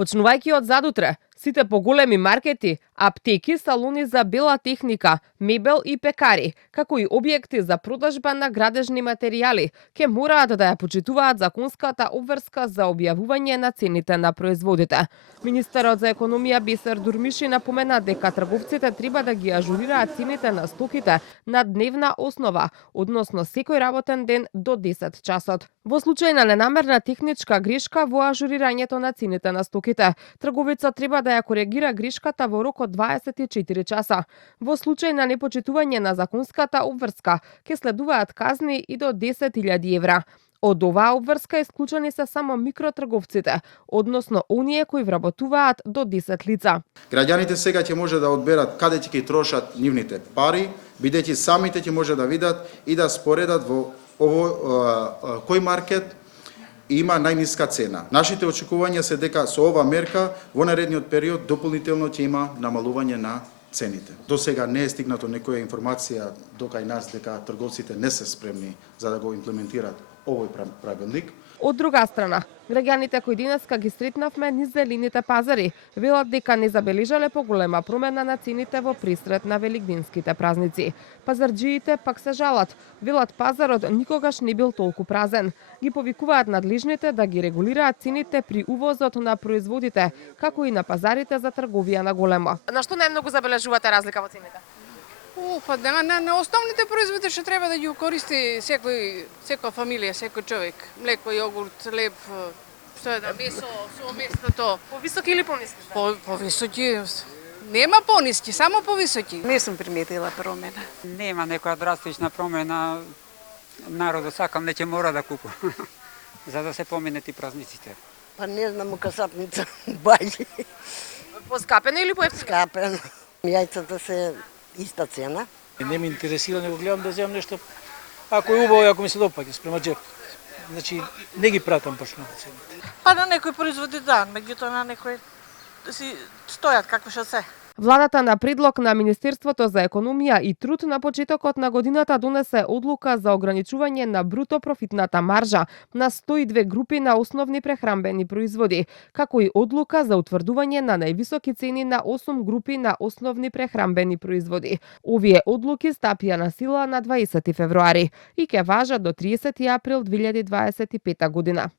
Почнувајќи од задутре, сите поголеми маркети, аптеки, салони за бела техника, мебел и пекари, како и објекти за продажба на градежни материјали, ќе мораат да ја почитуваат законската обврска за објавување на цените на производите. Министерот за економија Бисер Дурмиши напомена дека трговците треба да ги ажурираат цените на стоките на дневна основа, односно секој работен ден до 10 часот. Во случај на ненамерна техничка грешка во ажурирањето на цените на стоките, трговецот треба да ја коригира грешката во рок од 24 часа. Во случај на непочитување на законската обврска, ќе следуваат казни и до 10.000 евра. Од оваа обврска исклучени се само микротрговците, односно оние кои вработуваат до 10 лица. Граѓаните сега ќе може да одберат каде ќе трошат нивните пари, бидејќи самите ќе може да видат и да споредат во кој маркет има најниска цена. Нашите очекувања се дека со ова мерка во наредниот период дополнително ќе има намалување на цените. До сега не е стигнато некоја информација докај нас дека трговците не се спремни за да го имплементираат овој правилник. Од друга страна, граѓаните кои денеска ги сретнавме низ зелените пазари, велат дека не забележале поголема промена на цените во пресред на великденските празници. Пазарџиите пак се жалат, велат пазарот никогаш не бил толку празен. Ги повикуваат надлежните да ги регулираат цените при увозот на производите, како и на пазарите за трговија на големо. На што најмногу забележувате разлика во цените? Па на основните производи што треба да ги користи секоја фамилија, секој човек. Млеко, јогурт, леб, што е да месо, со местото. Повисоки или пониски? Повисоки. Нема пониски, само повисоки. Не сум приметила промена. Нема некоја драстична промена. Народот сакам не ќе мора да купува. За да се поминат и празниците. Па не знам, касапница, бајли. Поскапено или поевтино? Скапено. Јајцата се иста цена. Не ме интересира, него гледам да земам нешто. Ако е убаво, ако ми се допаѓа спрема джеп. Значи, не ги пратам баш на цените. Па на некои производи да, меѓутоа на некои си стојат како што се. Владата на предлог на Министерството за економија и труд на почетокот на годината донесе одлука за ограничување на бруто профитната маржа на 102 групи на основни прехранбени производи, како и одлука за утврдување на највисоки цени на 8 групи на основни прехранбени производи. Овие одлуки стапија на сила на 20 февруари и ќе важат до 30 април 2025 година.